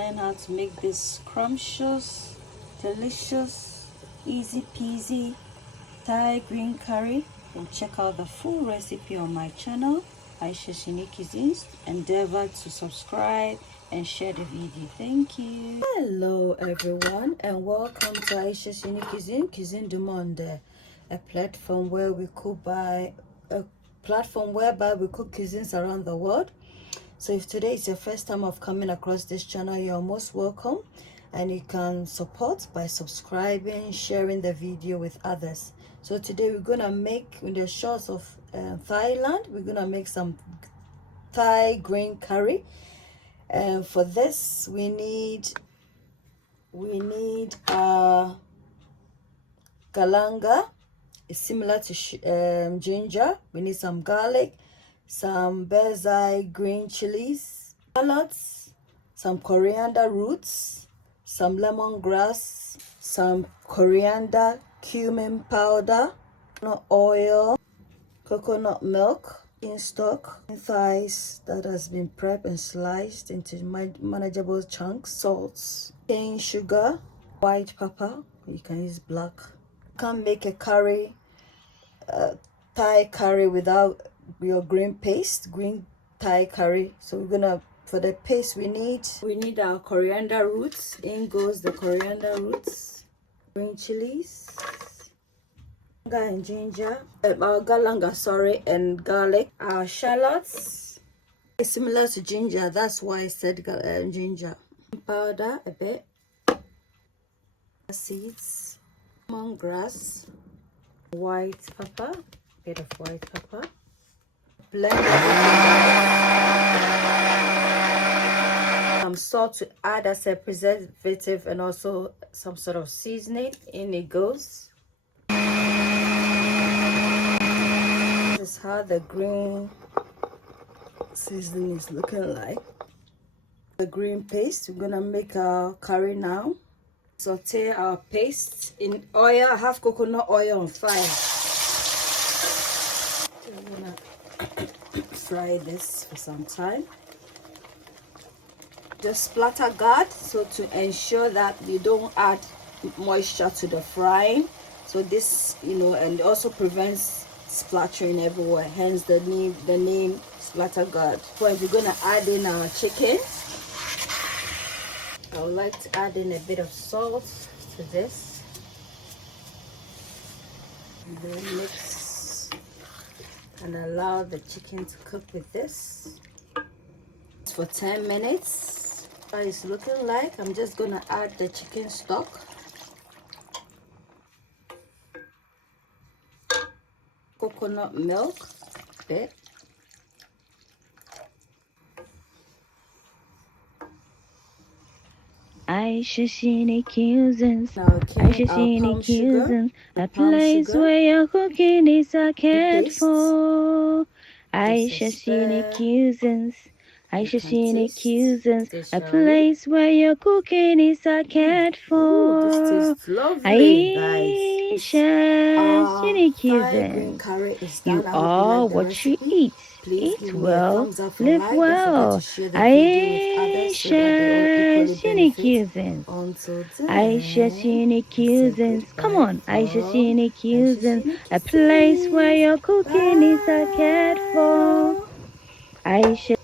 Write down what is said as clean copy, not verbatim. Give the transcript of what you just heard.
learn how to make this scrumptious, delicious, easy peasy Thai green curry, then check out the full recipe on my channel, Ayesha'S Cuisines. Endeavor to subscribe and share the video. Thank you. Hello everyone, and welcome to Ayesha'S Cuisine du Monde, a platform where we cook whereby we cook cuisines around the world. So if today is your first time of coming across this channel, you're most welcome, and you can support by subscribing, sharing the video with others. So today we're gonna make, in the shores of Thailand, we're gonna make some Thai green curry. And for this we need Gallanger. It's similar to ginger. We need some garlic, some bird's eye green chilies, shallots, some coriander roots, some lemongrass, some coriander, cumin powder, oil, coconut milk, in stock, thighs that has been prepped and sliced into manageable chunks, salts, cane sugar, white pepper. You can use black. You can't make a curry, Thai curry, without your green paste, green Thai curry. So we're gonna, for the paste, we need our coriander roots. In goes the coriander roots, green chilies, and ginger, our gallanger, sorry, and garlic, our shallots. It's similar to ginger, that's why I said ginger. Powder a bit, seeds, lemongrass, white pepper, a bit of white pepper. Blend some salt to add as a preservative, and also some sort of seasoning. In it goes. This is how the green seasoning is looking like. The green paste. We're gonna make our curry now. Saute our paste in oil. I have coconut oil on fire. So we're gonna fry this for some time. Just splatter guard, so to ensure that we don't add moisture to the frying. So this, and also prevents splattering everywhere, hence the name splatter guard. When we're gonna add in our chicken, I would like to add in a bit of salt to this, and then mix and allow the chicken to cook with this for 10 minutes. What it's looking like, I'm just gonna add the chicken stock, coconut milk a bit, Ayesha'S Cuisines, Ayesha'S Cuisines, a place where your cooking is cared for. Ayesha'S Cuisines, Ayesha'S Cuisines, a place where your cooking is cared for. This tastes lovely, Ayesha'S Cuisines. You are what you eat. Eat well, live well. Ayesha'S Cuisines. Ayesha'S Cuisines. Come on, Ayesha'S Cuisines. A place where your cooking is cared for. Ayesha'S